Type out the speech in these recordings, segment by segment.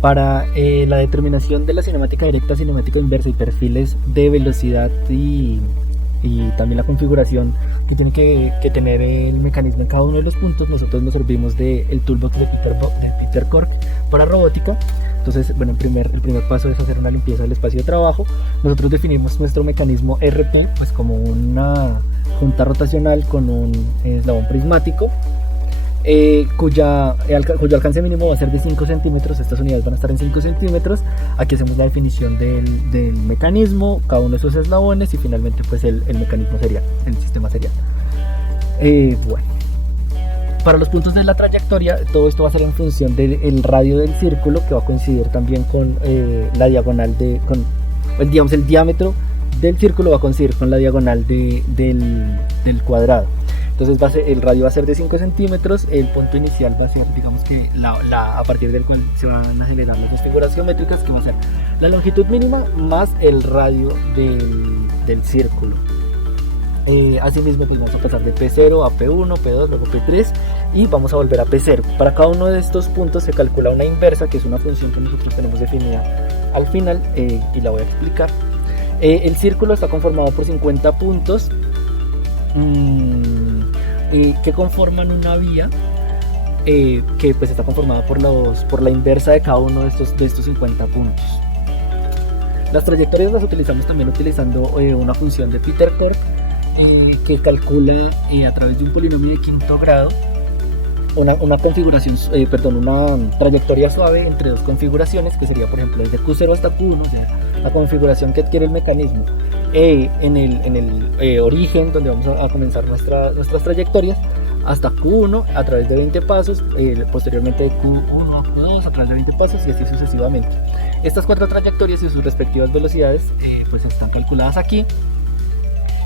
Para la determinación de la cinemática directa, cinemática inversa y perfiles de velocidad y también la configuración que tiene que tener el mecanismo en cada uno de los puntos, nosotros nos servimos del toolbox de Peter Cork para robótica. Entonces, bueno, el primer paso es hacer una limpieza del espacio de trabajo. Nosotros definimos nuestro mecanismo RP pues como una junta rotacional con un eslabón prismático, cuyo alcance mínimo va a ser de 5 centímetros. Estas unidades van a estar en 5 centímetros. Aquí hacemos la definición del mecanismo, cada uno de esos eslabones y finalmente pues el mecanismo serial, el sistema serial. Bueno, para los puntos de la trayectoria, todo esto va a ser en función del radio del círculo, que va a coincidir también con la diagonal el diámetro del círculo va a coincidir con la diagonal del cuadrado. Entonces el radio va a ser de 5 centímetros, el punto inicial va a ser, digamos que a partir del cual se van a acelerar las dos figuras geométricas, que va a ser la longitud mínima más el radio del círculo. Asimismo, pues vamos a pasar de P0 a P1, P2, luego P3 y vamos a volver a P0. Para cada uno de estos puntos se calcula una inversa, que es una función que nosotros tenemos definida al final y la voy a explicar. El círculo está conformado por 50 puntos que conforman una vía que pues está conformada por la inversa de cada uno de estos 50 puntos. Las trayectorias las utilizamos también utilizando una función de Peter Cork que calcula a través de un polinomio de quinto grado una trayectoria suave entre dos configuraciones, que sería por ejemplo desde Q0 hasta Q1, o sea, la configuración que adquiere el mecanismo en el origen, donde vamos a comenzar nuestras trayectorias, hasta Q1 a través de 20 pasos, posteriormente de Q1 a Q2 a través de 20 pasos y así sucesivamente. Estas cuatro trayectorias y sus respectivas velocidades pues están calculadas aquí.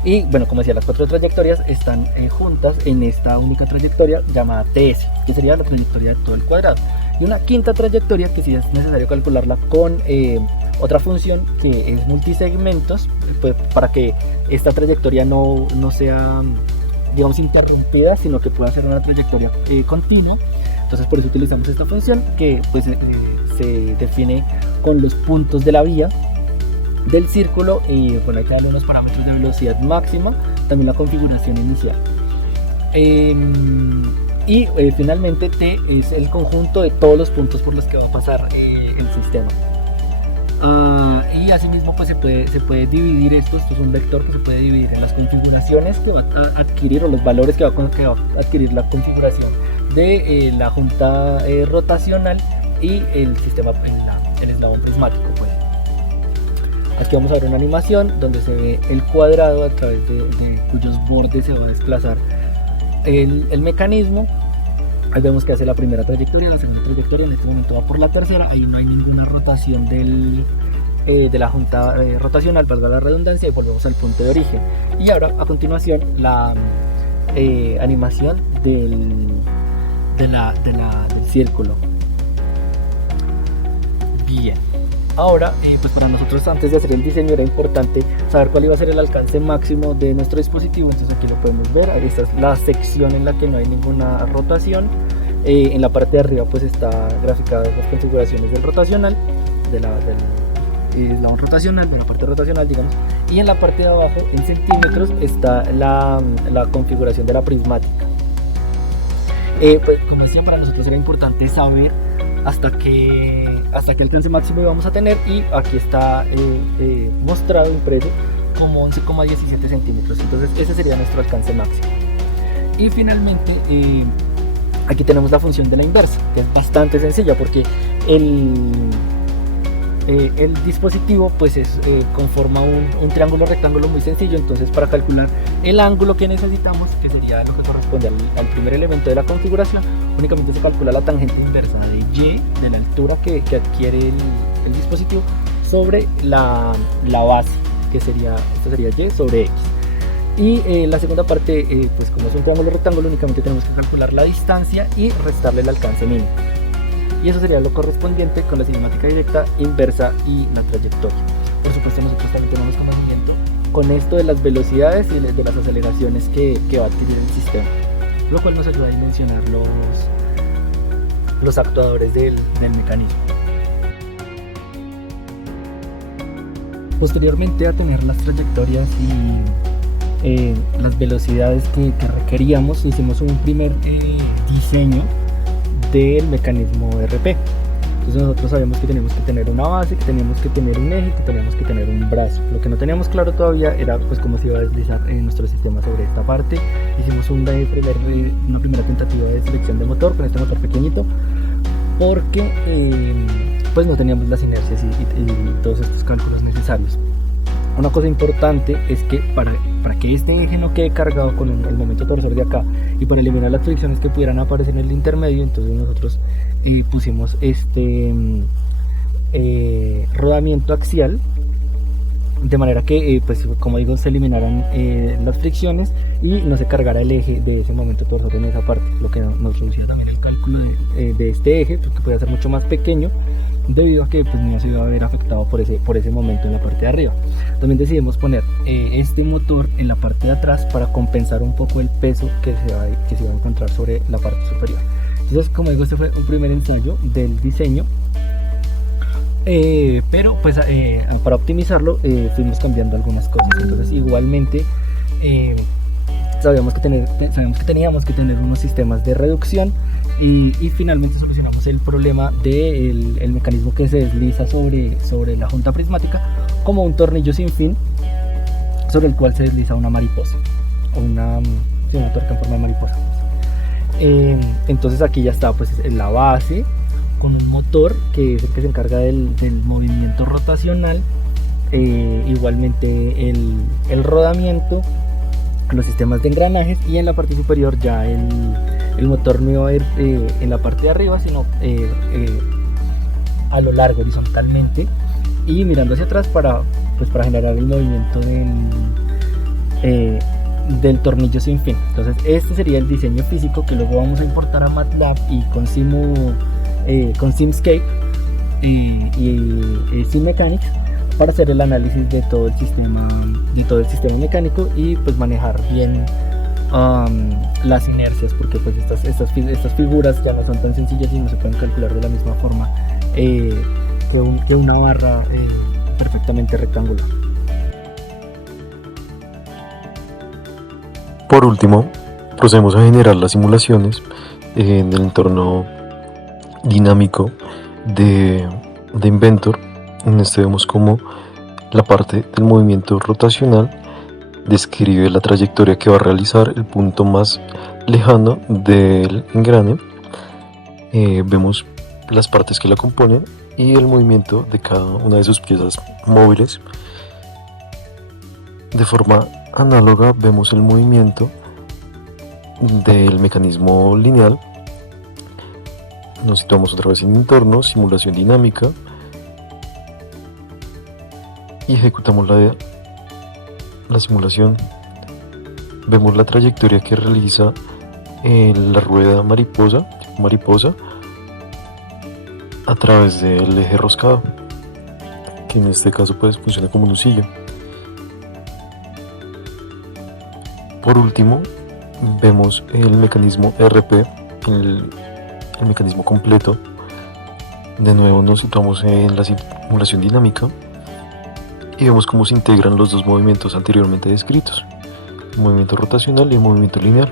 Y bueno, como decía, las cuatro trayectorias están juntas en esta única trayectoria llamada TS, que sería la trayectoria de todo el cuadrado. Y una quinta trayectoria que sí es necesario calcularla con otra función que es multisegmentos, pues, para que esta trayectoria no sea, digamos, interrumpida, sino que pueda ser una trayectoria continua. Entonces por eso utilizamos esta función que pues se define con los puntos de la vía del círculo y bueno, hay que darle unos parámetros de velocidad máxima, también la configuración inicial. Finalmente T es el conjunto de todos los puntos por los que va a pasar el sistema. Y asimismo pues se puede dividir esto es un vector que se puede dividir en las configuraciones que va a adquirir o los valores que va a adquirir la configuración de la junta rotacional y el sistema, el eslabón prismático pues. Aquí vamos a ver una animación donde se ve el cuadrado a través de cuyos bordes se va a desplazar el mecanismo. Ahí vemos que hace la primera trayectoria, la segunda trayectoria, en este momento va por la tercera. Ahí no hay ninguna rotación de la junta rotacional, valga la redundancia, y volvemos al punto de origen. Y ahora a continuación la animación del círculo. Bien. Ahora, pues para nosotros antes de hacer el diseño era importante saber cuál iba a ser el alcance máximo de nuestro dispositivo. Entonces aquí lo podemos ver, esta es la sección en la que no hay ninguna rotación. En la parte de arriba pues está graficada las configuraciones del rotacional, del eslabón rotacional, de la parte rotacional digamos. Y en la parte de abajo en centímetros está la configuración de la prismática. Pues como decía, para nosotros era importante saber hasta qué alcance máximo íbamos a tener, y aquí está mostrado, impreso, como 11,17 centímetros. Entonces ese sería nuestro alcance máximo. Y finalmente aquí tenemos la función de la inversa, que es bastante sencilla porque el dispositivo pues conforma un triángulo rectángulo muy sencillo. Entonces para calcular el ángulo que necesitamos, que sería lo que corresponde al primer elemento de la configuración, únicamente se calcula la tangente inversa de y, de la altura que adquiere el dispositivo, sobre la base, que esto sería y sobre x. Y la segunda parte, pues como es un triángulo rectángulo, únicamente tenemos que calcular la distancia y restarle el alcance mínimo. Y eso sería lo correspondiente con la cinemática directa, inversa y la trayectoria. Por supuesto nosotros también tenemos conocimiento con esto de las velocidades y de las aceleraciones que va a adquirir el sistema, lo cual nos ayuda a dimensionar los actuadores del mecanismo. Posteriormente a tener las trayectorias y las velocidades que requeríamos, hicimos un primer diseño del mecanismo RP. Entonces nosotros sabíamos que teníamos que tener una base, que teníamos que tener un eje, que teníamos que tener un brazo. Lo que no teníamos claro todavía era pues cómo se iba a deslizar nuestro sistema sobre esta parte. Hicimos una primera tentativa de selección de motor con este motor pequeñito, porque pues no teníamos las inercias y todos estos cálculos necesarios. Una cosa importante es que para que este eje no quede cargado con el momento torsor de acá y para eliminar las fricciones que pudieran aparecer en el intermedio, entonces nosotros pusimos este rodamiento axial, de manera que pues como digo, se eliminaran las fricciones y no se cargara el eje de ese momento torsor en esa parte, lo que nos reducía también el cálculo de este eje, porque podía ser mucho más pequeño debido a que pues no se iba a ver afectado por ese momento en la parte de arriba. También decidimos poner este motor en la parte de atrás para compensar un poco el peso que se iba a encontrar sobre la parte superior. Entonces, como digo, este fue un primer ensayo del diseño, pero pues para optimizarlo fuimos cambiando algunas cosas. Entonces igualmente sabíamos que teníamos que tener unos sistemas de reducción y finalmente solucionamos el problema del mecanismo que se desliza sobre la junta prismática como un tornillo sin fin sobre el cual se desliza una mariposa o una tuerca en forma de mariposa. Entonces aquí ya está pues la base con un motor que es el que se encarga del movimiento rotacional, igualmente el rodamiento, los sistemas de engranajes, y en la parte superior ya el motor no iba a ir en la parte de arriba, sino a lo largo horizontalmente y mirando hacia atrás para generar el movimiento del tornillo sin fin. Entonces este sería el diseño físico que luego vamos a importar a MATLAB y con Simscape y SimMechanics para hacer el análisis de todo el sistema mecánico y pues manejar bien las inercias, porque pues estas figuras ya no son tan sencillas y no se pueden calcular de la misma forma que una barra perfectamente rectangular. Por último, procedemos a generar las simulaciones en el entorno dinámico de Inventor. En este vemos como la parte del movimiento rotacional describe la trayectoria que va a realizar el punto más lejano del engrane. Vemos las partes que la componen y el movimiento de cada una de sus piezas móviles. De forma análoga vemos el movimiento del mecanismo lineal. Nos situamos otra vez en entorno, simulación dinámica, y ejecutamos la simulación. Vemos la trayectoria que realiza la rueda mariposa a través del eje roscado, que en este caso pues funciona como un nusillo. Por último, vemos el mecanismo RP, el mecanismo completo. De nuevo nos situamos en la simulación dinámica y vemos cómo se integran los dos movimientos anteriormente descritos, el movimiento rotacional y el movimiento lineal.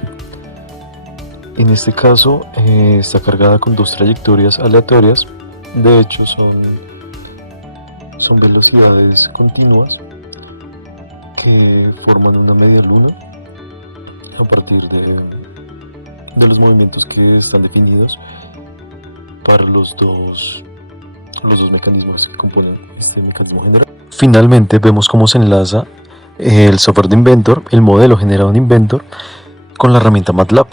En este caso está cargada con dos trayectorias aleatorias. De hecho son velocidades continuas que forman una media luna a partir de los movimientos que están definidos para los dos mecanismos que componen este mecanismo general. Finalmente vemos cómo se enlaza el software de Inventor, el modelo generado en Inventor, con la herramienta MATLAB.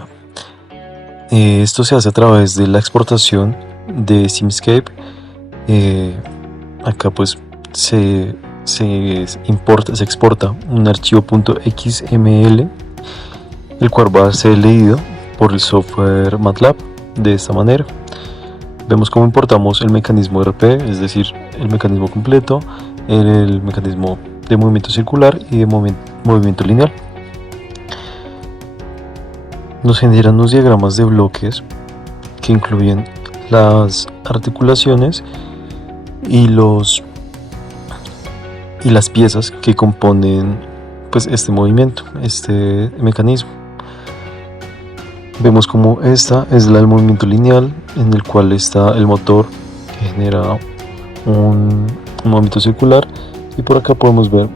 Esto se hace a través de la exportación de Simscape. Acá pues se exporta un archivo .xml, el cual va a ser leído por el software MATLAB de esta manera. Vemos cómo importamos el mecanismo RP, es decir, el mecanismo completo, el mecanismo de movimiento circular y de movimiento lineal. Nos generan unos diagramas de bloques que incluyen las articulaciones y las piezas que componen pues este movimiento, este mecanismo. Vemos como esta es la del movimiento lineal, en el cual está el motor que genera un movimiento circular, y por acá podemos ver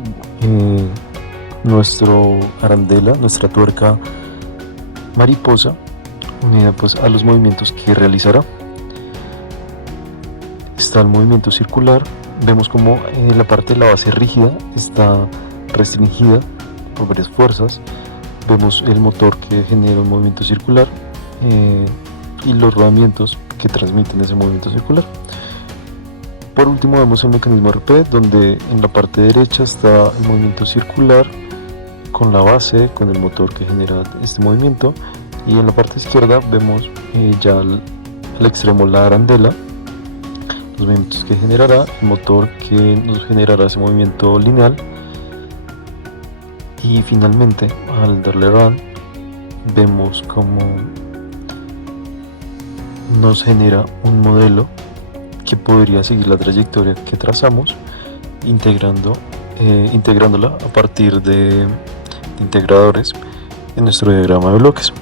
nuestro arandela, nuestra tuerca mariposa, unida pues a los movimientos que realizará. Está el movimiento circular. Vemos como la parte de la base rígida está restringida por varias fuerzas. Vemos el motor que genera un movimiento circular y los rodamientos que transmiten ese movimiento circular. Por último vemos el mecanismo RP, donde en la parte derecha está el movimiento circular con la base, con el motor que genera este movimiento, y en la parte izquierda vemos ya al extremo la arandela, los movimientos que generará, el motor que nos generará ese movimiento lineal, y finalmente al darle run vemos como nos genera un modelo que podría seguir la trayectoria que trazamos, integrándola a partir de integradores en nuestro diagrama de bloques.